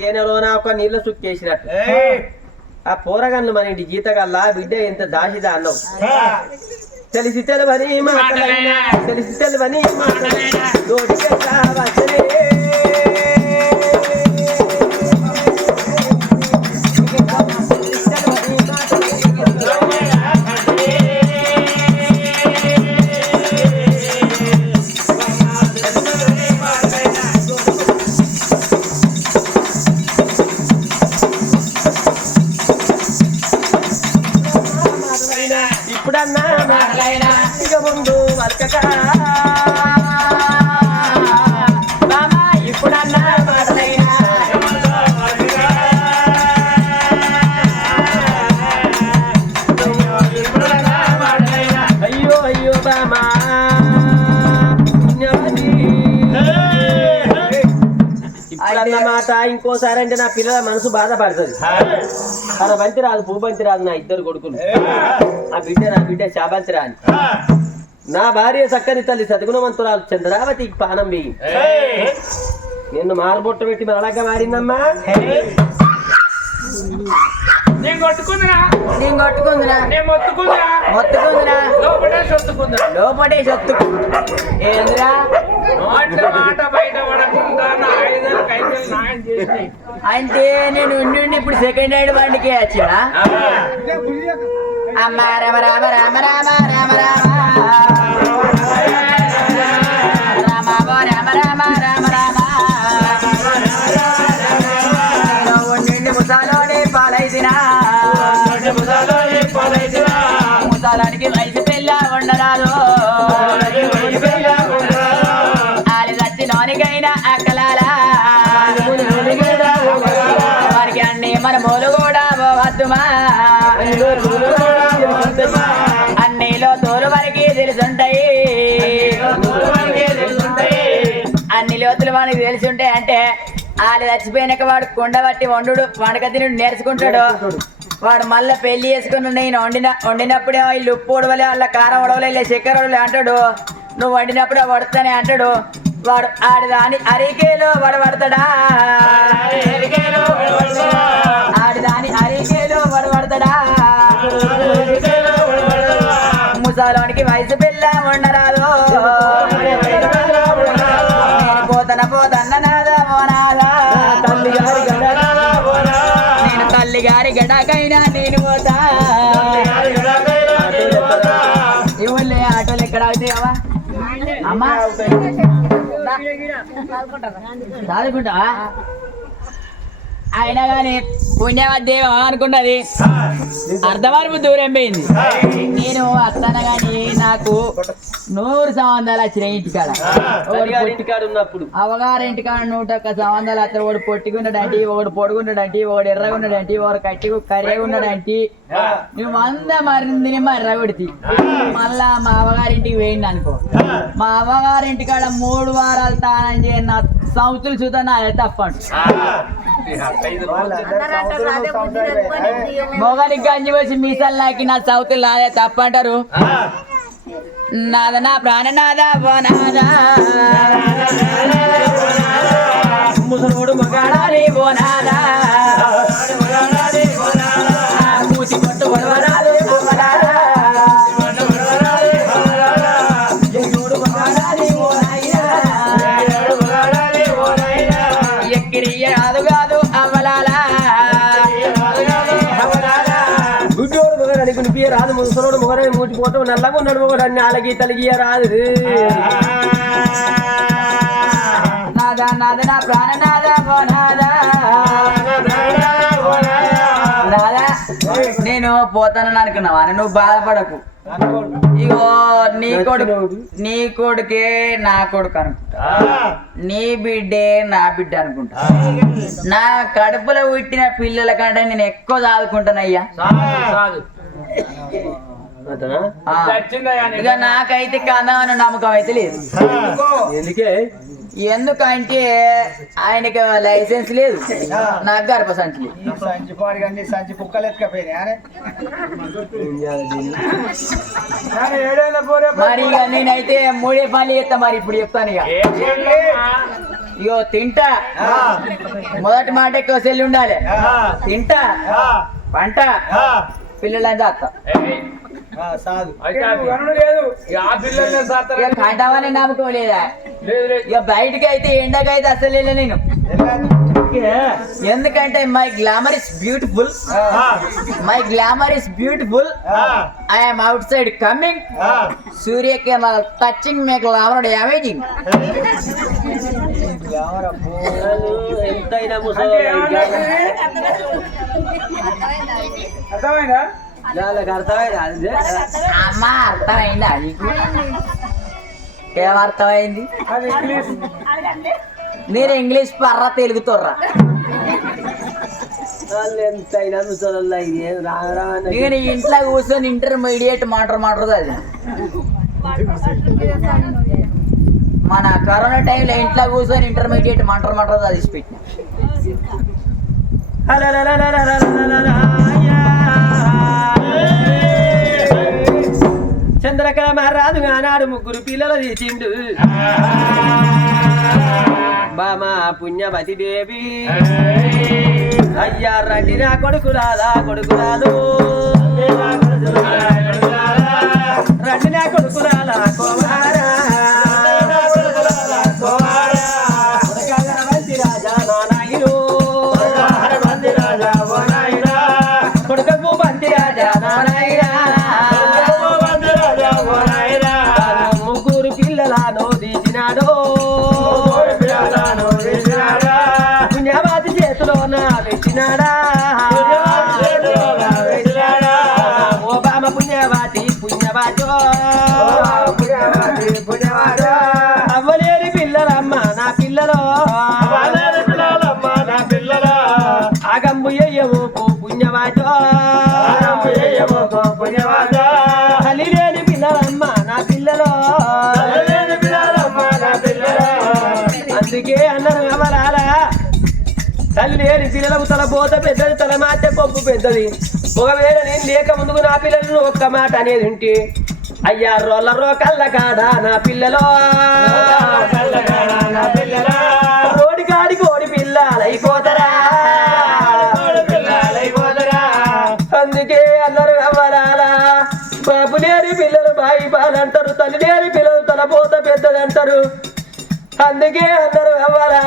తేనెలోన ఒక నీళ్ళ సుక్కేసినట్టు ఆ పోరగాళ్ళు మన ఇంటి జీతగల్లా బిడ్డ ఎంత దాసిదా అన్నావు. తెలిసి తెలవని మాటలైనా తెలిసి తెలవని మాటలైనా ఇప్పుడన్నా మాటలైనా ఇక ముందు వర్కక మామా ఇప్పుడన్నా మాటలైనా అయ్యో అయ్యో బామా ఇప్పుడన్నమాట ఇంకోసారి అంటే నా పిల్లల మనసు బాధపడుతుంది. తన బంతి రాదు భూబంతి రాదు నా ఇద్దరు కొడుకులు. నా బిడ్డ శాబంతి రాని నా భార్య చక్కని తల్లి సద్గుణవంతురాలు చంద్రావతి పానం వేయి. నిన్ను మారబొట్టు పెట్టి మరలాగా మారిందమ్మా. లోపటే సొత్తు ఏంద్రా అంటే నేను ఉండి ఇప్పుడు సెకండ్ హ్యాండ్ బండికి వచ్చా. అమ్మ రామ రామ రామ రామ రామ రామ రామ రామ రామ రామ రామ ఉండి ముసాలోనే పాలైదినా ముసాలానికి వయసు పిల్ల ఉండరాదు. ఆలి చచ్చి నోనికైనా అక్కలాలా వారికి అన్ని మన మూలు కూడా పోవద్దుమా. అన్నిలో తోలు వరకు తెలుసుంటాయి అన్ని లోతులు మనకి తెలిసి ఉంటాయి. అంటే వాళ్ళు చచ్చిపోయినాక వాడు కొండబట్టి వండు వండక తినుడు నేర్చుకుంటాడు. వాడు మళ్ళీ పెళ్లి చేసుకుని నేను వండినప్పుడే వీళ్ళు ఉప్పు ఉడవలే వాళ్ళ కారం ఉడవలే ఇలా చక్కెర ఉడవలే అంటాడు. నువ్వు వండినప్పుడే పడతానే అంటాడు. వాడు ఆడిదాని అరికేలో వాడు పడతాడా ఆడిదాని అరికేలో వాడు పడతాడా. ముసాలోనికి వయసు పిల్ల ఉండరాదు. నేను పోతన్న నాదా మోనాదా నేను తల్లి గారి గడాకైనా నేను పోతా. ఇవ్వలే ఆటోలు ఎక్కడ అవుతాయవా అమ్మా చదువుకుంటా అయినా కానీ పుణ్యవద్దేమో అనుకున్నది అర్ధవరకు దూరం పోయింది. నేను వస్తాను కానీ నాకు 100 సంబంధాలు వచ్చినాయి ఇంటికాడ. ఉన్నప్పుడు అవగారు ఇంటికాడ 101 సంబంధాలు వస్తారు. ఒకడు పొట్టిగున్నాడంటి, ఒకడు పొడుగున్నాడంటి, ఒకడు ఎర్రగున్నాడంటి, ఒకడు కర్రెగా ఉన్నాడంటి. నువ్వు 100 మరిందిని మర్రగొడితి. మళ్ళా మా అవ్వగారింటికి వేయండి అనుకో. మా అవ్వగారింటికాడ 3 వారాలు తానం చేయని సంవత్సరాలు చూద్దా నా తప్పండు. మొగానికి గంజి వచ్చి మీసాలు నాకి నా సౌతులు నాదే తప్పంటారు. నాద నా ప్రాణనాదా బోనాదా ముసలుడు మగాడాలి బోనాదా మూతి కొట్టు బలవరాలు ఎక్కిరియ కాదు కాదు అవ్వలాలా రాదు ముసలోడు మొగరే మూచిపోతావు నల్లగా ఉన్నాడు ఒకటి అన్ని అలాగి తలిగియ రాదు. నాదా నాద నా ప్రాణనాదా బోనాదా రాదా నేను పోతానని అనుకున్నావా? నువ్వు బాధపడకు. ఇగో నీ కొడుకే నా కొడుకు అనుకుంటా, నీ బిడ్డే నా బిడ్డ అనుకుంటా. నా కడుపులో పుట్టిన పిల్లల కంటే నేను ఎక్కువ చదువుకుంటానయ్యా. ఇక నాకైతే కన్నా నమ్మకం అయితే లేదు. ఎందుకే ఎందుకంటే ఆయనకి లైసెన్స్ లేదు, నాకు గర్భసంచి లేదు. సంచి పాడు కానీ సంచి కుక్కలు ఎత్తుకపోయినా మరి ఇక నేనైతే మూడే పని చేస్తా. మరి ఇప్పుడు చెప్తాను ఇక ఇగో తింటా, మొదటి మాట ఎక్కువ సెల్లి ఉండాలి. తింటా, పంట, పిల్లలని చేస్తా. కంటామని నమ్మకం లేదా? ఇక బయటకి అయితే ఎండకైతే అసలు వెళ్ళా నేను. ఎందుకంటే my glamour is beautiful, my glamour is beautiful. I'm out side coming, సూర్యకిరణాలు టచింగ్ మై గ్లామర్ డ్యామేజింగ్. ఎంతైనా అర్థమైందా? అమ్మా అర్థమైందా నీకు? ఏమర్థమైంది? నేను ఇంగ్లీష్ పర్ర తెలుగుతుర్రా. ఎంతైనా ముసలి నేను ఇంట్లో కూర్చొని ఇంటర్మీడియట్ మాట్లాడుతుంది అది. మన కరోనా టైంలో ఇంట్లో కూర్చొని ఇంటర్మీడియట్ మాట్లాడుతుంది అది పెట్టిన. చంద్రకళ మహారాజు ఆనాడు ముగ్గురు పిల్లలు తీసిండు. బామా పుణ్యవతి దేవి అయ్యా రండి నా కొడుకులాలా కొడుకులాలు, రండి నా కొడుకులాలా కోమారా, రాజా నారాయణు కొడుకు బంతి రాజా నారాయణ. ముగ్గురు పిల్లలను తీసినాడు, పుణ్యవాతి చేతిలో నా పెట్టినాడా. ఓ బామ పుణ్యవాతి పుణ్యవాచో, అవ్వలేని పిల్లలమ్మ నా పిల్లలు, ఆగమ్ము ఎయ్యవు పుణ్యవాచో, తల్లి లేని పిల్లలమ్మ నా పిల్లలు, అందుకే అన్నారు అవరాలా తల్లి లేని పిల్లలకు తల పోత పెద్దది, తల మాటే పప్పు పెద్దది. ఒకవేళ నేను లేక ముందుకు నా పిల్లలను ఒక్క మాట అనేది ఉంటే అయ్యా రోళ్ళ కళ్ళ కాడ నా పిల్లలో, రోడి కాడి కోడి పిల్లలైపోతారా. అందుకే అందరు అవ్వరాలా బాబు లేని పిల్లలు బాయి బాలంటారు, తల్లి లేని పిల్లలు తల పోత పెద్దది అంటారు. అందుకే అందరూ అవ్వాలా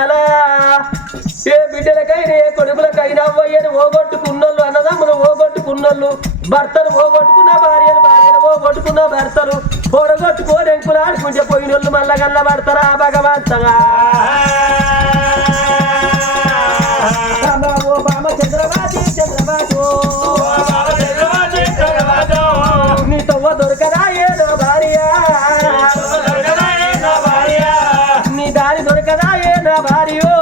ఏ బిడ్డలకైనా ఏ కొడుకులకైనా అవ్వయ్యని ఓగొట్టుకున్నోళ్ళు, అన్నదమ్ములు ఓగొట్టుకున్నోళ్ళు, భర్తను ఓగొట్టుకున్న భార్యను, భార్యను ఓగొట్టుకున్న భర్తను పొడగొట్టుకోని ఎంకులు ఆడుకుంటే పోయినోళ్ళు మళ్ళా గల్ల పడతారా భగవంతగా. ఓ బామ చంద్రబాబు చంద్రబాబు నీ తవ్వ దొరకదా ఏదో భార్య, నీ దారి దొరకదా ఏ నా భార్యో.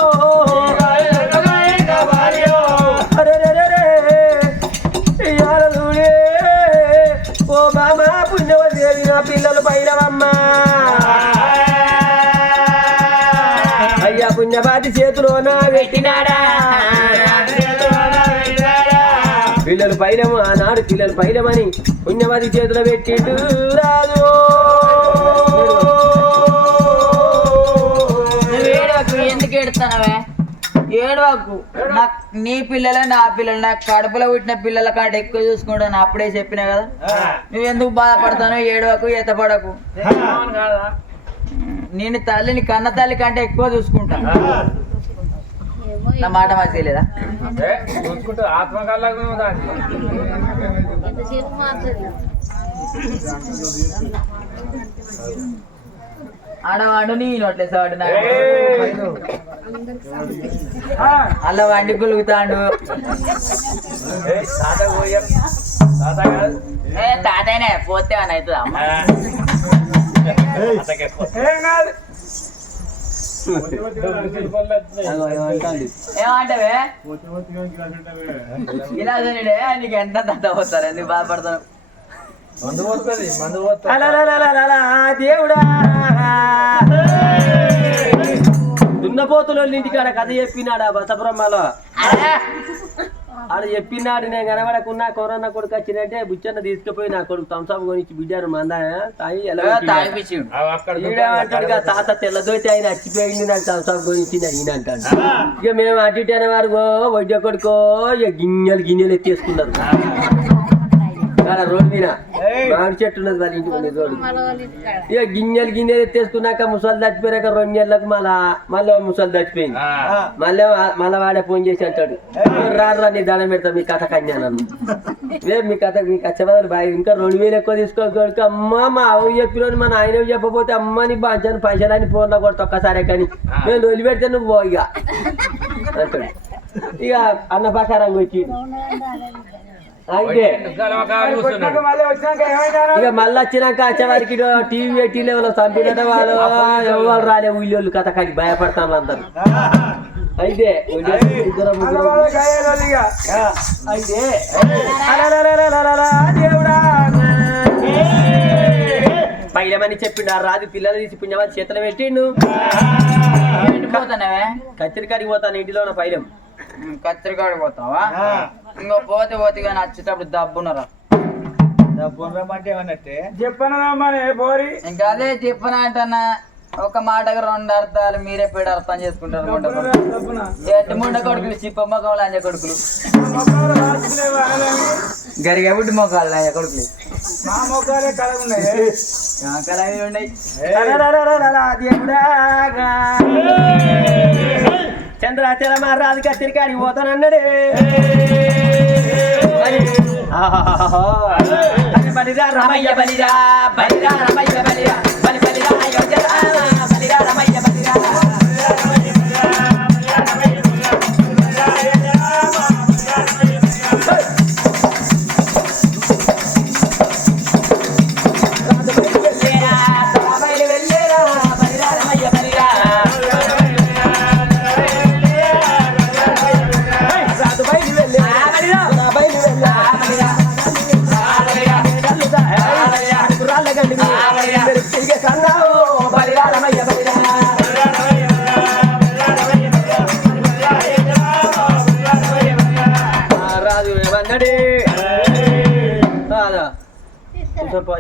ఓ బామా పుణ్యవదేవి నా పిల్లలు పైనవమ్మా. అయ్యా పుణ్యపాతి చేతిలో నా పెట్టినాడా, పిల్లలు పైలము ఆనాడు పిల్లలు పైలమని పుణ్యవతి చేతిలో పెట్టిండు రాదు. ఎందుకు ఎడతానవే? ఏడవకు. నాకు నీ పిల్లలే నా పిల్లలు, నాకు కడుపులో పుట్టిన పిల్లల కంటే ఎక్కువ చూసుకుంటాను. అప్పుడే చెప్పినా కదా, నువ్వు ఎందుకు బాధపడతాను? ఏడవకు, ఎత్తపడకు. నేను తల్లిని కన్న తల్లి కంటే ఎక్కువ చూసుకుంటా. నా మాట మంచిగా లేదా? ఆడవాడు నీ నోట్లే సాడు అలా వండి గులుగుతాడు. తాతనే పోతే అని అవుతుంది అమ్మ. ఏమంటావే ఇలా నీకు ఎంత తాత పోతారు? ఎందుకు బాధపడతాను? అలలలలలల దేవుడా దున్నపోతుల ఇంటికాడ కథ చెప్పినాడు ఆ బతబ్రహ్మలో ఆడ చెప్పినాడు. నేను కనబడకున్నా కరోనా కొడుకు వచ్చినట్టే బుచ్చన్న తీసుకుపోయి నా కొడుకు తంసాపు కొనిచ్చి బిడ్డాను మందా తాయి అంటాడు తాత తెల్లదోటి ఆయన చచ్చిపోయింది నాకు తంసాపు కొనిచ్చింది ఈయన అంటాడు. ఇక మేము అటు ఇటు అనే వారు వడ్డ కొడుకో ఇక గిన్నెలు ఎత్తేసుకున్నారు రోడ్డు మీద మామిడి చెట్టు ఉన్నది వాళ్ళ ఇంటి మీద రోడ్డు. ఇక గిన్నెలు ఎత్తేసుకున్నాక ముసలి చచ్చిపోయాక 2 నెలలకు మళ్ళీ ముసలి చచ్చిపోయింది. మళ్ళీ వాడే ఫోన్ చేసి అంటాడు రా నీ దండం పెడతా మీ కథ కన్యానన్ను మీ కచ్చ బదులు బాగా ఇంకా 2000 ఎక్కువ తీసుకోక అమ్మ మా అవ్వ చెప్పిన మన ఆయన చెప్పపోతే అమ్మ నీ బాంచాను పైసలని ఫోన్లో కొడతా ఒక్కసారే కానీ నేను వదిలిపెడితే నువ్వు పో ఇక అంటాడు. ఇక అన్న ప్రకారంగా వచ్చి అయితే ఇక మళ్ళీ వచ్చినాక వచ్చేవారికి టీవీ పెట్టి లెవెల్ చంపినట వాళ్ళు ఎవరు రాలే ఊళ్ళోళ్ళు కథ కానీ భయపడతాను అందరు. అయితే అయితే దేవుడా పైలమని చెప్పిండు ఆ రాజు పిల్లలు తీసి పుణ్యమని చేతులు పెట్టిండు. పోతానవే కత్తిరికాడికి పోతాను ఇంటిలో ఉన్న పైలం కత్తిరికాడికి పోతావా? ఇంకో పోతే కానీ వచ్చేటప్పుడు దబ్బునరా ఇంకా అదే చెప్పనా అంటన్నా ఒక మాటగా 2 అర్థాలు మీరే పేడ అర్థం చేసుకుంటారు. ఎట్టి ముండ కొడుకులు చిప్పమ్మకం లంజ కొడుకులు గరిగబుడ్డి మొక్కలు లంజ కొడుకులు కలవి ఉన్నాయి. చంద్రాచల రాజు కత్తిరికాడికి పోతానన్నాడే బలిరా రమయ్య బలిరా బలిరా రమయ్య బలిరా బలి బలిరా అయోధ్యరా బలిరా రమయ్య బలిరా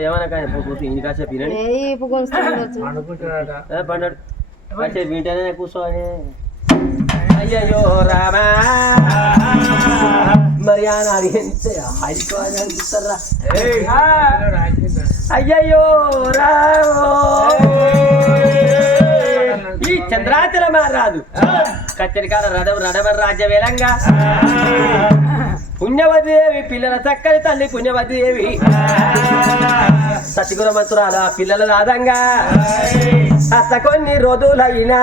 ఏమైనా కానీ ఇంటి కాసేపు పండాడు కాసేపు వింటేనే కూర్చోని అయ్యయ్యో రామా మరి అనిపిస్తారా అయ్యయ్యో రామో ఈ చంద్రాచల మారాదు కచ్చరికాల రడవ రాజ్య వేలంగా పుణ్యవదేవి పిల్లల చక్కని తల్లి పుణ్యవదేవి సతిగుర మంత్రాల పిల్లల రాదంగా అత్త కొన్ని రోజులైనా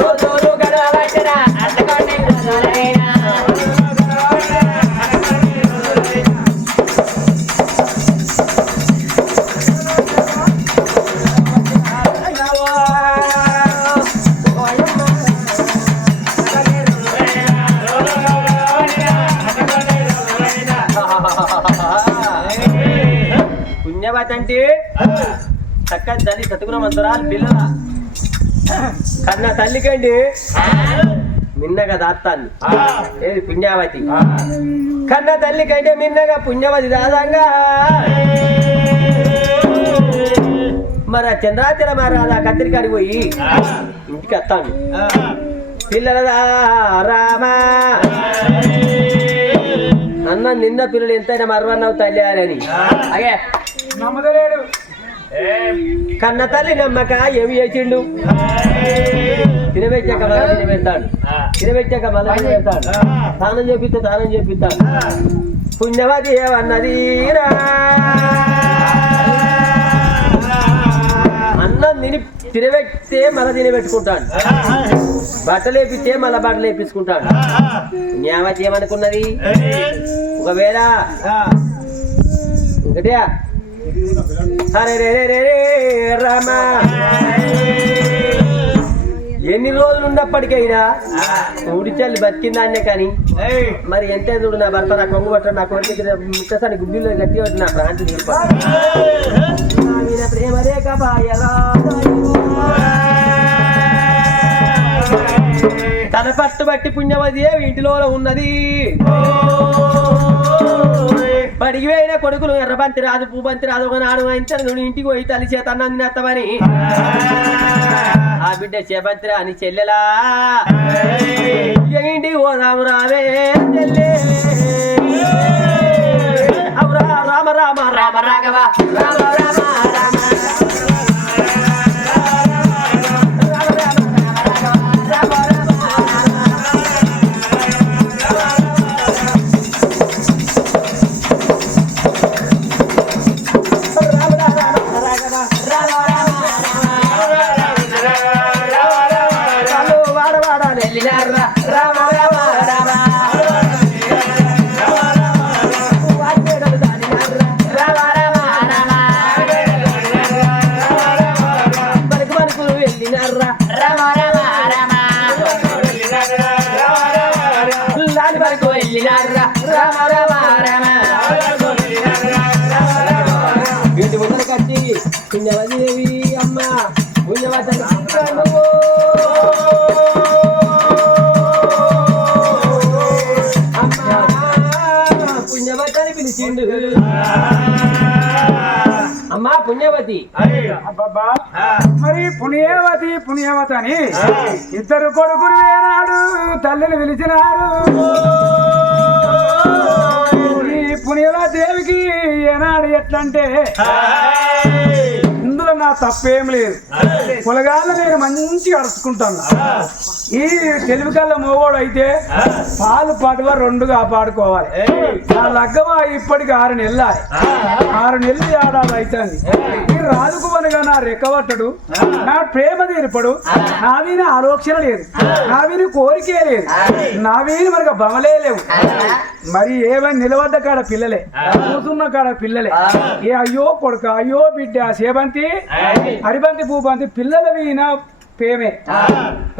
రోజులు గడవరా అత్త కొన్ని రోజులైనా పుణ్యవతి అంటే చక్కని తల్లి సతుగుణ మంత్రాలు పిల్లల కన్న తల్లికండి మిన్నగా దాత్తాన్ని ఏది పుణ్యావతి కన్న తల్లికంటే మిన్నగా పుణ్యవతి దాదంగా మరి చంద్రాచల మారాదా కత్తిరికాడికి పోయి ఇంటికి వస్తాను పిల్లల రామా అన్న నిన్న పిల్లలు ఎంతైనా మరవన్నావు తల్లి అని అగే నమ్మదలేడు కన్న తల్లి నమ్మక ఏమి చేసిండు తినబెట్టాక మళ్ళీ తినబెట్టాక మళ్ళీ తినబెడతాడు స్నానం చేపిస్తాడు పుణ్యవతి ఏమన్నది అన్నం తినబెట్టితే మళ్ళీ తినబెట్టుకుంటాడు బట్టలు వేపిస్తే మళ్ళీ బట్టలు వేపించుకుంటాడు పుణ్యావతి ఏమనుకున్నది ఒకవేళ ఇంకటే హరే రే రే రే రామా ఎన్ని రోజులు ఉన్నప్పటికైనా ఉడిచల్లి బతికిందాన్నే కానీ మరి ఎంత చూడు నా భర్త నా కొంగు పట్ట నా కొడుకు ముక్కసారి గుడ్డిలో గట్టి పట్టి నా ప్రాంతి ప్రేమ రేఖ తన పట్టు బట్టి పుణ్యవతి ఇంటిలో ఉన్నది. బడికి పోయిన కొడుకులు ఎర్రబంతి రాదు పూబంతి రాదు ఒక నాడు అయిన ఇంటికి పోయి తల్లి చేత అన్నం తినేస్తామని ఆ బిడ్డ చేపంతి రాని చెల్లెలా ఇంటికి పోదాము రావే చెల్లె రామ రామ రామ రాఘవ రామ రామ రామ వీటి ముందర కట్టి పుణ్యవదేవి అమ్మ పుణ్యవతి పుణ్యవతి అని పిలిచిండు. అమ్మా పుణ్యవతి మరి పుణ్యవతి అని ఇద్దరు కొడుకులు వేనాడు తల్లిని పిలిచినారు. ఈ పుణ్యవదేవికి ఏనాడు ఎట్లంటే ఇందులో నా తప్పేం లేదు. పొలగాళ్ళ నేను మంచిగా అరుచుకుంటాను. ఈ తెలుగు కళ్ళ మోగోడు అయితే పాలు పటువ రెండుగా పాడుకోవాలి. నా లగ్గమా ఇప్పటికి 6 నెలలు 6 నెలలు ఏడాది అవుతుంది. ఈ రాజుకు మనగా నా రెక్కబట్టడు, నా ప్రేమ తీర్పడు, నా మీద ఆలోచన లేదు, నా మీద కోరికే లేదు, నా మీద మనకు బమలే లేవు. మరి ఏమైనా నిలబడ్డ కాడ పిల్లలే, కూతున్న కాడ పిల్లలే. ఏ అయ్యో కొడుక అయ్యో బిడ్డ సేబంతి హరిబంతి భూబంతి పిల్లల వీణ ప్రేమే.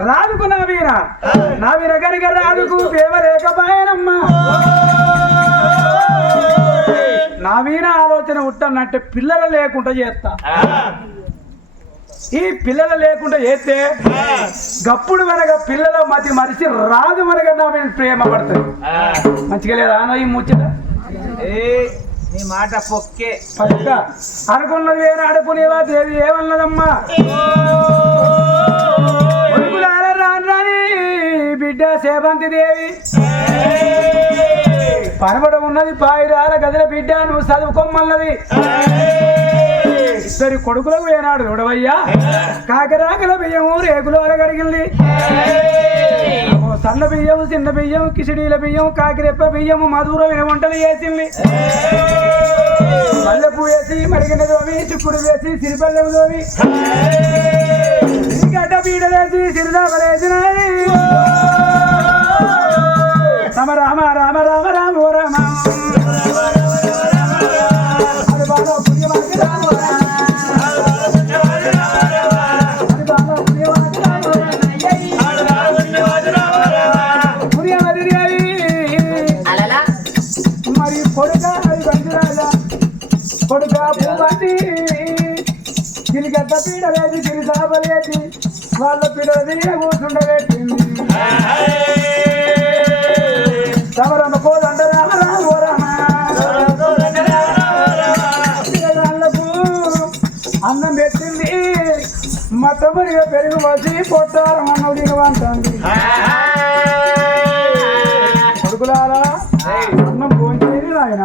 రాదుకు నా వీణ కనుక రాదుకు ప్రేమ లేకపోయానమ్మా. నా వీణ ఆలోచన ఉట్టనంటే పిల్లలు లేకుండా చేస్తా. ఈ పిల్లలు లేకుండా చేస్తే గప్పుడు మనక పిల్లల మతి మరిచి రాదు మనక నా మీద ప్రేమ పడుతుంది. మంచిగా లేదా ఈ ముచ్చట? నీ మాట పొక్కే పక్క అనుకున్నది వేరే అడుపునేవా దేవి ఏమన్నదమ్మా? రాని బిడ్డ సేవంతి దేవి పనబడ ఉన్నది పాయిరాల గదిల బిడ్డ నువ్వు చదువుకోమన్నది. ఇద్దరి కొడుకులకు వేనాడు చూడవయ్యా. కాకరాకల బియ్యము రేకులు అరగడిగింది. సన్న బియ్యం చిన్న బియ్యం కిసిడీల బియ్యం కాకిరెప్ప బియ్యము మధురమైన వంటలు వేసింది. మల్లెపూ వేసి మరిగిన దోవి చిక్కుడు వేసి సిరిపల్లెము దోవి గడ్డ పీడ వేసి సిరిదాపలేసినది. రామ రామ రామ రామ రామ ఓ రామ మరి కొడుక కొడుక పూబట్టి గిరిగడ్డ పీడ వేసి గిరి సాపలేసి వాళ్ళ పీడ తీయ కూర్చుండబెట్టింది. సమరమ్మ కోదండ రామ రామ ఓ రామ వాళ్ళకు అన్నం పెట్టింది. మొట్టమొదటిగా పెరుగు వచ్చి పొట్టారం అన్నం తినవంటుంది. కొడుకులారా అన్నం పోయింది ఆయన.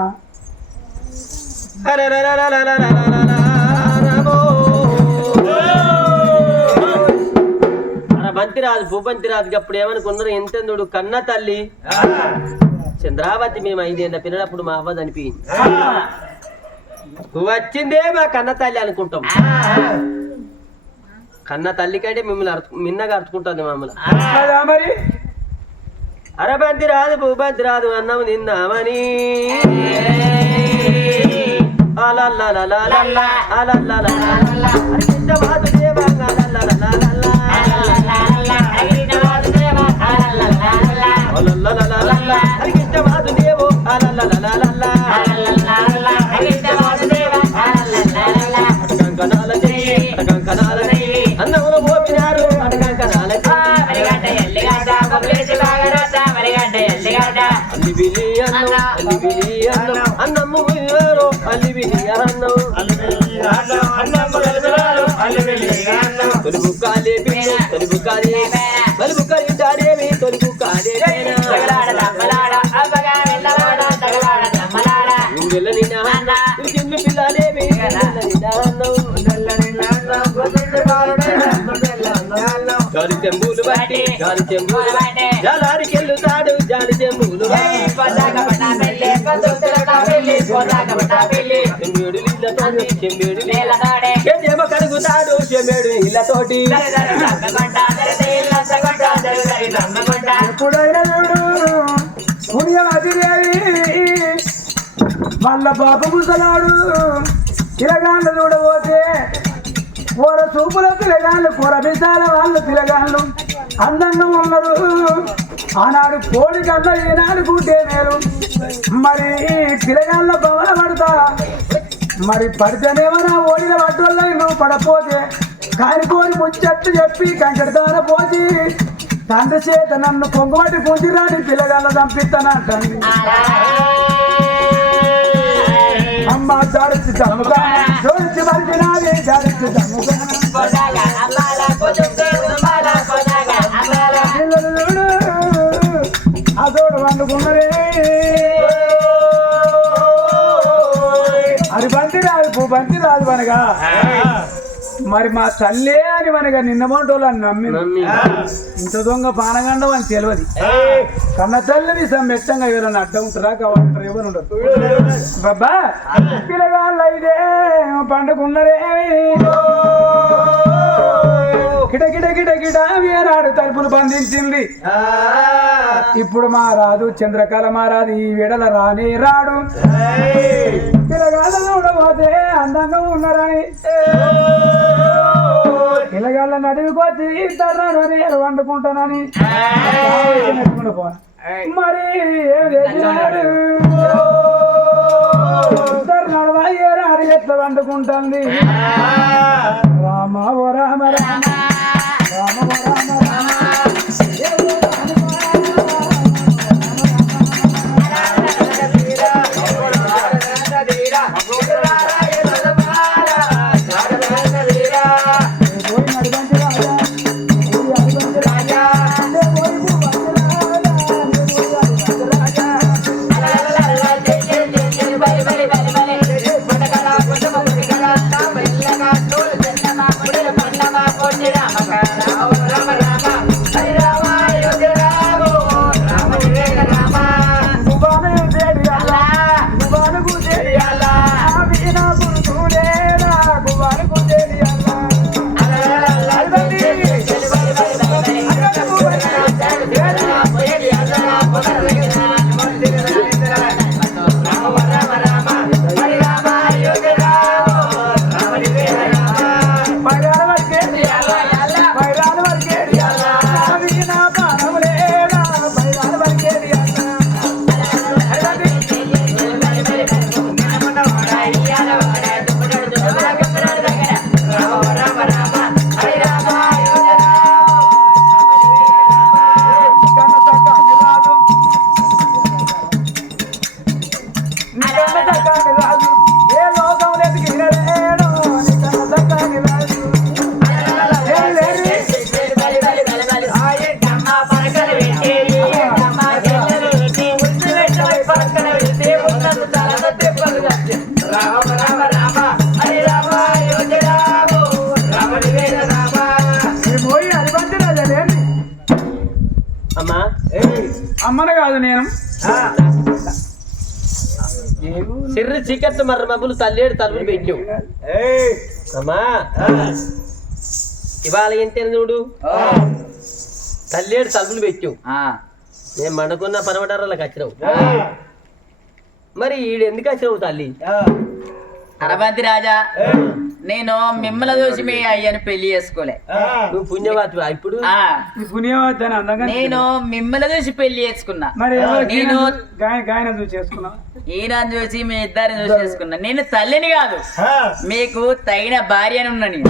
బంతిరాజు భూపంతిరాజుకి అప్పుడు ఏమనుకున్నారు? ఎంతెందుడు కన్న తల్లి చంద్రావతి మేము 5 ఏళ్ళ పిల్లలప్పుడు మా అవ్వ అనిపించింది. వచ్చిందే మా కన్న తల్లి అనుకుంటాం. కన్న తల్లి కంటే మిమ్మల్ని మిన్నగా అరుచుకుంటుంది మమ్మల్ని. మరి అరబంతి రాదు భూబంతి రాదు అన్నం తిందామని అలా కాలేపేనా తొలి కాలేపేనా బలుపు కలింటాడేమి తొలి కాలేపేనా చిన్న పిల్లలేమి జాలి చెంబులు బట్టి జాలి చెంబులు జాలారికెళ్ళుతాడు జాలి చెంబులు చెంబేడు చెంబేడు కడుగుతాడు చెంబేడు ఇళ్ళతోటి ఎప్పుడైనా పుణ్యమతిదేవి వాళ్ళ బాబు ముసలాడు పిలగాళ్ళు చూడబోతే కూర చూపుల పిలగాళ్ళు కూర బిడ్డాల వాళ్ళు పిలగాళ్ళు అందంగా ఉన్నారు. ఆనాడు కోడి కన్నా ఈనాడు కూటే మేలు. మరి పిలగాళ్ళ భవన పడతా మరి పడితేనేమన్నా ఓడిన పట్టువల్ల నువ్వు పడపోతే కానిపోని ముచ్చట్టు చెప్పి కంకడతాన పోసి తండ్రి చేత నన్ను పొంగబట్టి పుంజిరాని పిల్లగాళ్ళ చంపిస్తానంటుంది. అమ్మ జాడిచి చమ్ముగా జోడించి మరిచినాది జాడిచి చమ్ముగా పిల్లలు చూడు ఆ తోడు వండుకున్నరే అది బంతి రాదు మనగా. మరి మా తల్లే అని మనగా నిన్న మొంటోళ్ళని నమ్మి ఇంత దొంగ పానగండం అని తెలియదు. కన్న తల్లిని మెచ్చంగా ఎవరైనా అడ్డం ఉంటారా కావాలంటారు ఎవరు ఉండరు. బాబా పిల్లగాళ్ళు అయితే పండుకున్నరే కిటకిట వీరాడు తలుపులు బంధించింది. ఇప్పుడు మా రాదు చంద్రకళ మారాదు ఈ విడల రాని రాడు. పిల్లగాళ్ళ చూడబోతే అందంగా ఉన్నారని పిల్లగాళ్ళ నడివికొచ్చి ఇద్దరు నేను వండుకుంటానని మరి ఏం చేసినాడు ఇద్దరు నడవయ్యారు ఎట్లా వండుకుంటుంది. రామ ఓ రామ రామ రామ ఓ రామ రామ అమ్మను కాదు నేను సిర్రి చీకట్లు మర్ర మబ్బులు తల్లేడు తలుపులు పెట్టు. అమ్మా ఇవాళ ఏంటి చూడు తల్లేడు తలుపులు పెట్టు. నేను మండుకున్న పనవటారాలకు వచ్చినావు. మరి ఈడు ఎందుకు వచ్చినావు తల్లి? అరబంతి రాజా నేను మిమ్మల్ని చూసి మీ అయ్యను పెళ్లి చేసుకోలే. నువ్వు పుణ్యవాతి ఇప్పుడు పుణ్యవాతి నేను మిమ్మల్ని చూసి పెళ్లి చేసుకున్నా. నేను చూసి చేసుకున్నా ఈయన చూసి మీ ఇద్దరిని చూసి చేసుకున్నా. నేను తల్లిని కాదు మీకు తగిన భార్య అని ఉన్నాను.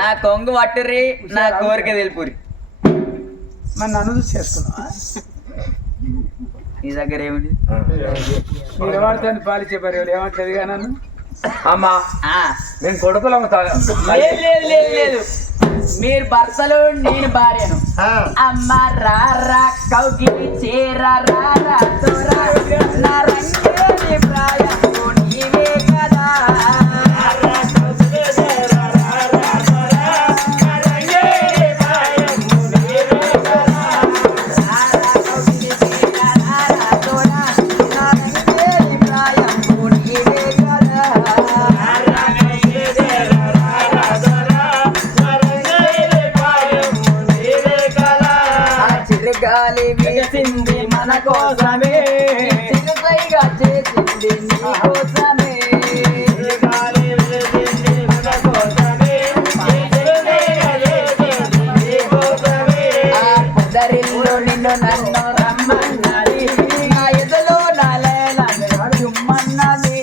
నా కొంగు పట్టుర్రి నా కోరిక తెలుపురి. మరి నన్ను చూసి చేసుకున్నా నీ దగ్గర ఏమిటి మీరు వాడతాను పాలిచ్చే పర్వాలేదు ఏమంటది నన్ను అమ్మా ఆ, నేను కొడుకులం లేదు లేదు లేదు లేదు మీరు భర్తలు నేను భార్యను అమ్మ రా రా కౌగిలి చేర రా రా తోరా నా రంగేలి ప్రాయము నీవే కదా గాలి వేసింది మన కోసమే చిరుతైగా చేసింది నీ కోసమే ఆ పొదరిల్లు నిన్ను నన్ను రమ్మన్నది నా ఎదులో నాలేనది చుమ్మన్నది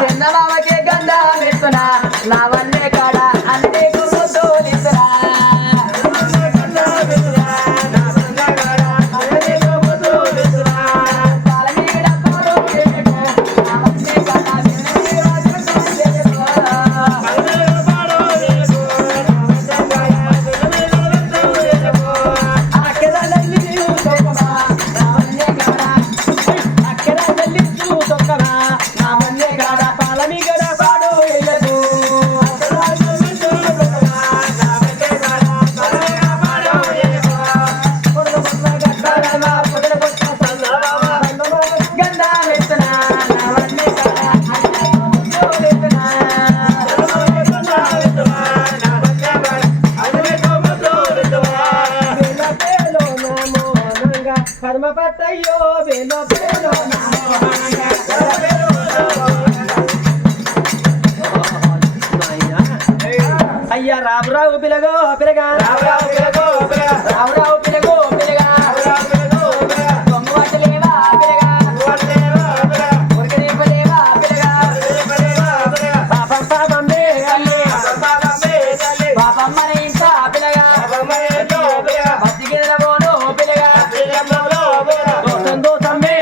చందమామకే గంధ మెత్తునా నా వల్లే కాడ అంటే తోలిస్తున్నా పట్టయ్యో వేలో పేలో అయ్యా రాబురావు పిలగో పిలగా రాబురావు పిలగో పిలగా రాబురావు పిలగో పిలగా దొంగవాటలేవా పిలగా ఉరకలేవా పిలగా పాపం పాపమ్మే పాపమ్మని ఇంత పిలగా బతికేల పోను పిలగా దోసమ్మే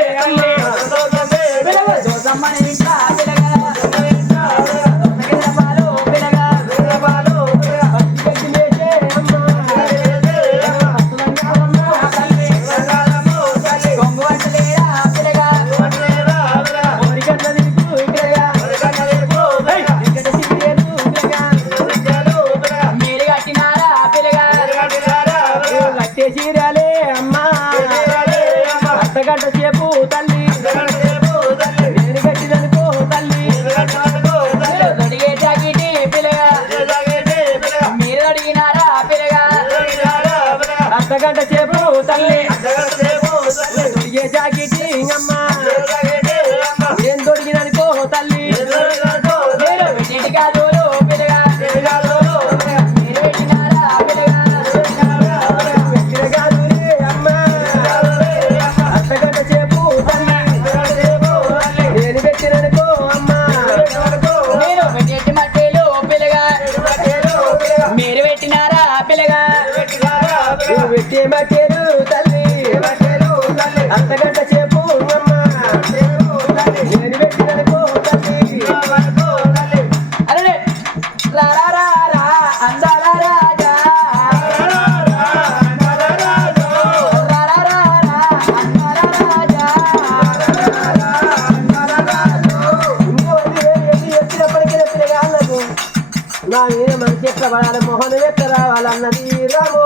దోసమ్మని ఇంత పిలగా చీరాలే అమ్మా అత్తగడ్డ చేపు తల్లి నేను గట్టిదనుకో తల్లి అడిగే జాకెట్ పిల్లగా మీరు అడిగినారా పిల్లగా అత్తగడ్డ చేపు తల్లి దొడిగే జాకెట్ అమ్మా నేను దొడిగిననుకో తల్లి నేను కాదు పిల్లగా మీరు పెట్టినారా పిల్లగా మీరు పెట్టినారా పిల్లగా పెట్టే మట్టేరు తల్లి అంతగంట చేపు నేను పెట్టిననుకో తల్లి అరే రారా అందాల రాజా నా మీద మంచి ఎట్లా పడాలి మొహం ఎట్లా రావాలన్నది రామో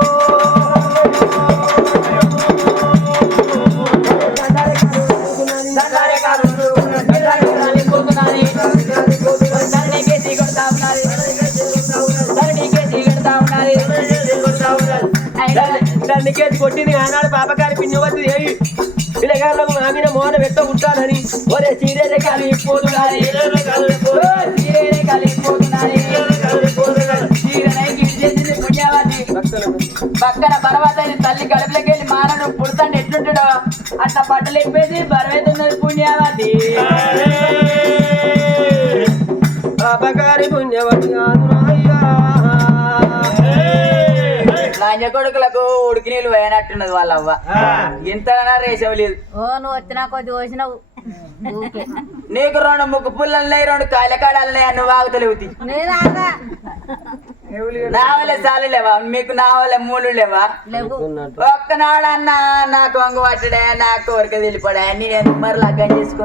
దాన్ని కేసి కొట్టింది ఆనాడు పాపగారి పిన్ని వద్దు ఇలా పిల్లగాళ్ళకు ఆమె మోన పెట్ట ఉంటానని ఒరే చీరేరే కలిగిపోతున్నాయి చీరేనే కలిగిపోతున్నాయి చీరనైకి చేసింది పుణ్యవతి పక్కన పర్వతాన్ని తల్లి కడుపులోకి వెళ్ళి మానను పుడతాను ఎట్లుంటాడో అట్లా బట్టలు ఎక్కిపోయింది బరువైతున్నది పుణ్యవతి పాపకారి పుణ్యవతి అయ్యా లంజ కొడుకులకు ఉడికి నీళ్ళు పోయినట్టున్నది వాళ్ళ అవ్వ ఇంతనా రేషం లేదు నువ్వు వచ్చినా కొద్ది వచ్చినావు నీకు 2 ముగ్గు పుల్లలున్నాయి 2 కాయలకాడాలున్నాయి నువ్వు ఆగుతలేవుతి నేనా నా వల్ల చాలు లేవా మీకు నా వల్ల 3 లేవా ఒక్కనాడన్నా నాకు వంగు పట్టడా నా కోరిక తెలిపడా నేను ఎందుకు మరి లగ్గం చేసుకొని